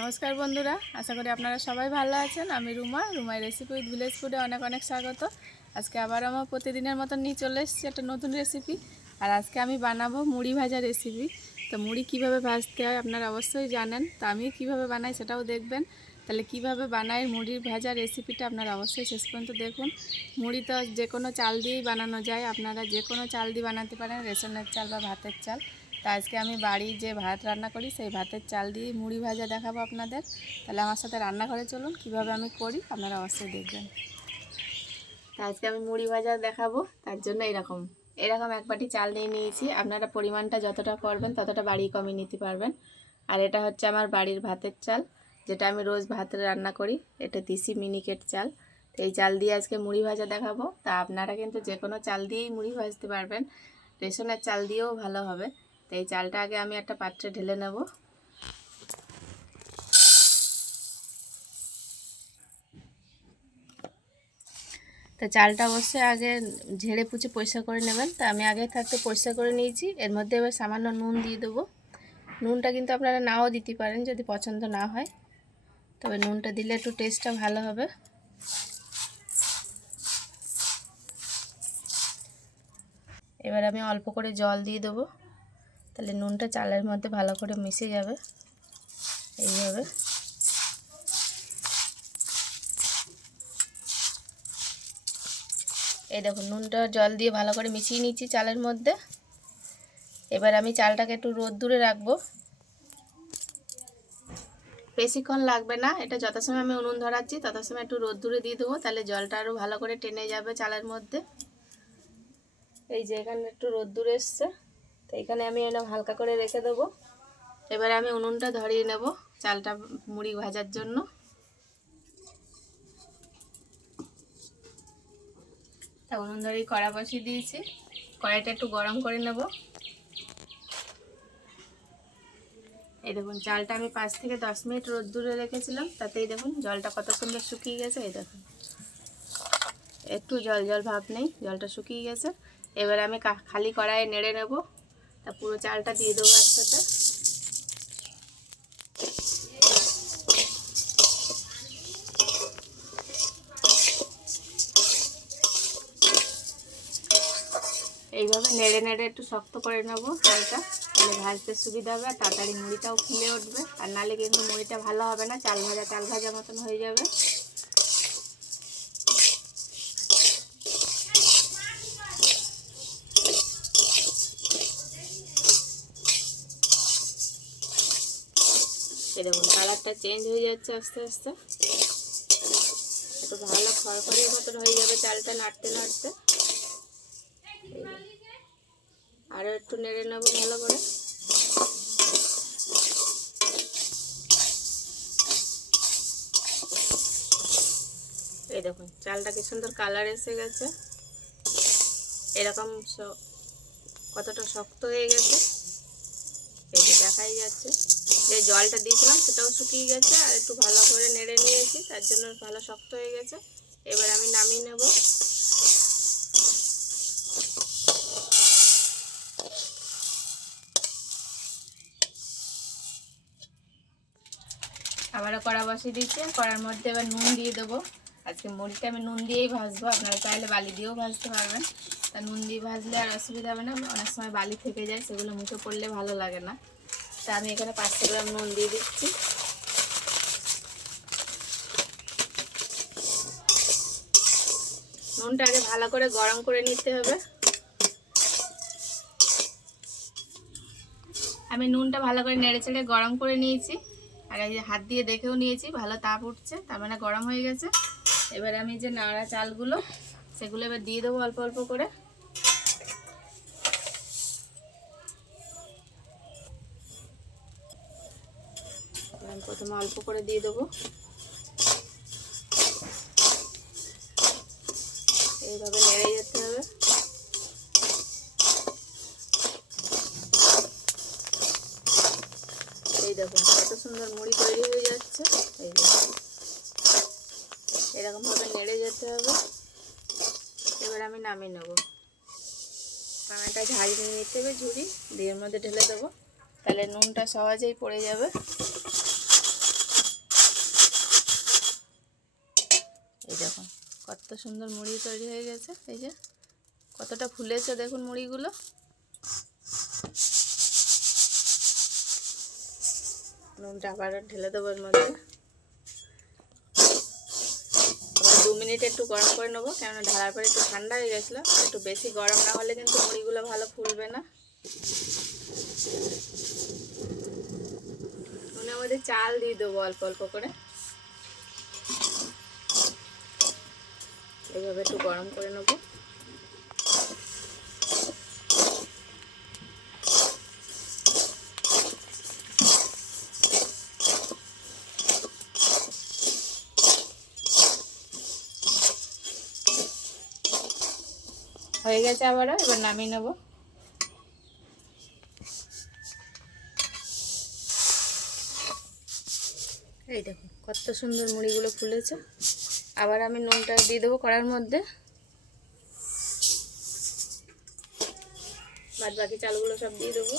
নমস্কার বন্ধুরা, আশা করি আপনারা সবাই ভালো আছেন। আমি রুমা, রুমাই রেসিপি উইথ ভিলেজ ফুডে অনেক অনেক স্বাগত। আজকে আবার আমার প্রতিদিনের মতন নিয়ে চলে এসেছি একটা নতুন রেসিপি আর আজকে আমি বানাবো মুড়ি ভাজা রেসিপি তো মুড়ি কীভাবে ভাজতে হয় আপনারা অবশ্যই জানেন, তো আমি কীভাবে বানাই সেটাও দেখবেন। তাহলে কীভাবে বানাই মুড়ির ভাজা রেসিপিটা আপনারা অবশ্যই শেষ পর্যন্ত দেখুন। মুড়ি তো যে কোনো চাল দিয়েই বানানো যায়। আপনারা যে কোনো চাল দিয়ে বানাতে পারেন, রেশনের চাল বা ভাতের চাল। তো আজকে আমি বাড়ি যে ভাত রান্না করি, সেই ভাতের চাল দিয়ে মুড়ি ভাজা দেখাবো আপনাদের। তাহলে আমার সাথে রান্নাঘরে চলুন, কীভাবে আমি করি আপনারা অবশ্যই দেখবেন। তো আজকে আমি মুড়ি ভাজা দেখাবো, তার জন্য এরকম। এরকম এক বাটি চাল নিয়ে নিয়েছি। আপনারা পরিমাণটা যতটা করবেন, ততটা বাড়ি কমিয়ে নিতে পারবেন। আর এটা হচ্ছে আমার বাড়ির ভাতের চাল, যেটা আমি রোজ ভাত রান্না করি। এটা দিশি মিনিকেট চাল। তো এই চাল দিয়ে আজকে মুড়ি ভাজা দেখাবো। তা আপনারা কিন্তু যে কোনো চাল দিয়েই মুড়ি ভাজতে পারবেন। রেশনের চাল দিয়েও ভালো হবে। এই চালটা আগে আমি একটা পাত্রে ঢেলে নেব। তো চালটা অবশ্যই আগে ঝেড়ে পুচে পরিষ্কার করে নেবেন। তো আমি আগে থাকতে পরিষ্কার করে নিয়েছি। এর মধ্যে এবার সামান্য নুন দিয়ে দেবো। নুনটা কিন্তু আপনারা নাও দিতে পারেন যদি পছন্দ না হয়। তবে নুনটা দিলে একটু টেস্টটা ভালো হবে। এবার আমি অল্প করে জল দিয়ে দেবো। তাহলে নুনটা চালের মধ্যে ভালো করে মিশে যাবে। এইভাবে। এই দেখুন, নুনটা জল দিয়ে ভালো করে মিশিয়ে নিচ্ছি চালের মধ্যে। এবার আমি চালটাকে একটু রোদ্দুরে রাখব। বেশিক্ষণ লাগবে না, এটা যত সময় আমি উনুন ধরাচ্ছি তত সময় একটু রোদ্দুরে দিয়ে দেবো, তাহলে জলটা আরও ভালো করে টেনে যাবে চালের মধ্যে। এই যে এখানে একটু রোদ্দুর এসছে। তো এখানে আমি এরকম হালকা করে রেখে দেবো। এবারে আমি উনুনটা ধরিয়ে নেব চালটা মুড়ি ভাজার জন্য। তা উনুন ধরিয়ে কড়া বসিয়ে দিয়েছি। কড়াইটা একটু গরম করে নেব। এই দেখুন, চালটা আমি পাঁচ থেকে দশ মিনিট রোদ্দুরে রেখেছিলাম। তাতেই দেখুন, জলটা কত সুন্দর শুকিয়ে গেছে, এই দেখুন। একটু জল জল ভাব নেই, জলটা শুকিয়ে গেছে। এবার আমি খালি কড়াইয়ে নেড়ে নেব। তা পুরো চালটা দিয়ে দেবো একসাথে। এইভাবে নেড়ে নেড়ে একটু শক্ত করে নেব চালটা, তাহলে ভাজতে সুবিধা হবে আর তাড়াতাড়ি মুড়িটাও ফুলে উঠবে। আর নালে কিন্তু মুড়িটা ভালো হবে না, চাল ভাজা চাল ভাজা মতন হয়ে যাবে এই দেখুন, কালারটা চেঞ্জ হয়ে যাচ্ছে আস্তে আস্তে। একটু ভালো খড়খড়ির মতন হয়ে যাবে চালটা নাড়তে নাড়তে। আরও একটু নেড়ে নেব ভালো করে। এই দেখুন, চালটা কি সুন্দর কালার এসে গেছে। এরকম কতটা শক্ত হয়ে গেছে। এই দেখাই যাচ্ছে। যে জলটা দিয়েছিলাম সেটাও শুকিয়ে গেছে আর একটু ভালো করে নেড়ে নিয়েছি, তার জন্য ভালো শক্ত হয়ে গেছে। এবার আমি নামিয়ে নেব। আবারও কড়া বসিয়ে দিচ্ছি। কড়ার মধ্যে এবার নুন দিয়ে দেবো। আজকে মুড়িটা আমি নুন দিয়েই ভাজবো, আপনারা চাইলে বালি দিয়েও ভাজতে পারবেন। তা নুন দিয়ে ভাজলে আর অসুবিধা হবে না, অনেক সময় বালি থেকে যায়, সেগুলো মুখে পড়লে ভালো লাগে না। তা আমি এখানে পাঁচশো গ্রাম নুন দিয়ে দিচ্ছি। নুনটা আগে ভালো করে গরম করে নিতে হবে। আমি নুনটা ভালো করে নেড়ে চেড়ে গরম করে নিয়েছি। আর এই যে হাত দিয়ে দেখেও নিয়েছি, ভালো তাপ উঠছে। তার মানে গরম হয়ে গেছে। এবার আমি যে নাড়া চালগুলো, সেগুলো এবার দিয়ে দেবো অল্প অল্প করে। প্রথমে অল্প করে দিয়ে দেবো। এইভাবে নেড়ে যেতে হবে। এই দেখুন, কত সুন্দর মুড়ি তৈরি হয়ে যাচ্ছে। এই এরকমভাবে নেড়ে যেতে হবে। এবার আমি নামিয়ে নেব। ঝাঁজ নিয়ে নিতে হবে ঝুড়ি, দিয়ে মধ্যে ঢেলে দেবো। তাহলে নুনটা সহজেই পড়ে যাবে। কত সুন্দর মুড়ি তৈরি হয়ে গেছে, এই যে কতটা ফুলেছে দেখুন মুড়িগুলো। নুনটা আবার ঢেলে দেবো এর মধ্যে। দু মিনিট একটু গরম করে নেব, কেননা ঢালার পরে একটু ঠান্ডা হয়ে গেছিল, একটু বেশি গরম না হলে কিন্তু মুড়িগুলো ভালো ফুলবে না। নুনের মধ্যে চাল দিয়ে দেবো অল্প অল্প করে। এইভাবে একটু গরম করে নেব। হয়ে গেছে আবারও, এবার নামিয়ে নেব। এই দেখো, কত সুন্দর মুড়িগুলো ফুলেছে। আবার আমি নুনটা দিয়ে দেবো কড়ার মধ্যে। বাদ বাকি চালগুলো সব দিয়ে দেবো।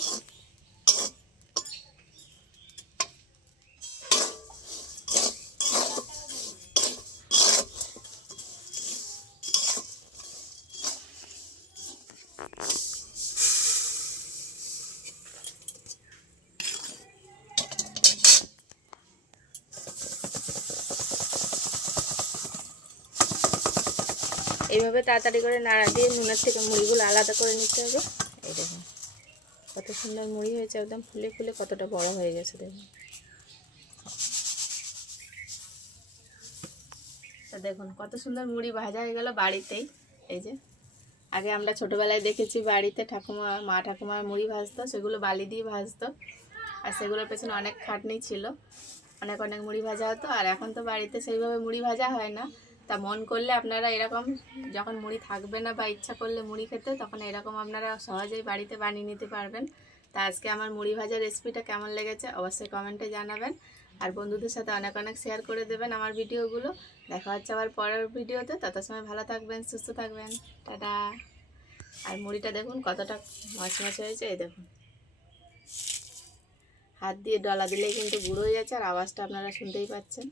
এইভাবে তাড়াতাড়ি করে নাড়া দিয়ে নুনের থেকে মুড়িগুলো আলাদা করে নিতে হবে। এই দেখুন, কত সুন্দর মুড়ি হয়েছে, একদম ফুলে ফুলে কতটা বড় হয়ে গেছে দেখুন। তা দেখুন, কত সুন্দর মুড়ি ভাজা হয়ে গেল বাড়িতেই। এই যে, আগে আমরা ছোটোবেলায় দেখেছি বাড়িতে ঠাকুমা, মা ঠাকুমার মুড়ি ভাজতো, সেগুলো বালি দিয়ে ভাজতো, আর সেগুলোর পেছনে অনেক খাটনি ছিল। অনেক অনেক মুড়ি ভাজা হতো, আর এখন তো বাড়িতে সেইভাবে মুড়ি ভাজা হয় না। তা মন করলে আপনারা এরকম যখন মুড়ি থাকবে না বা ইচ্ছা করলে মুড়ি খেতে, তখন এরকম আপনারা সহজেই বাড়িতে বানিয়ে নিতে পারবেন। তা আজকে আমার মুড়ি ভাজা রেসিপিটা কেমন লেগেছে অবশ্যই কমেন্টে জানাবেন। আর বন্ধুদের সাথে অনেক অনেক শেয়ার করে দেবেন আমার ভিডিওগুলো দেখা হচ্ছে আবার পরের ভিডিওতে তত সময় ভালো থাকবেন, সুস্থ থাকবেন। টাটা। আর মুড়িটা দেখুন কতটা মচমচে হয়েছে, এই দেখুন। হাত দিয়ে ডলা দিলেই কিন্তু গুঁড়ো হয়ে যাচ্ছে, আর আওয়াজটা আপনারা শুনতেই পাচ্ছেন।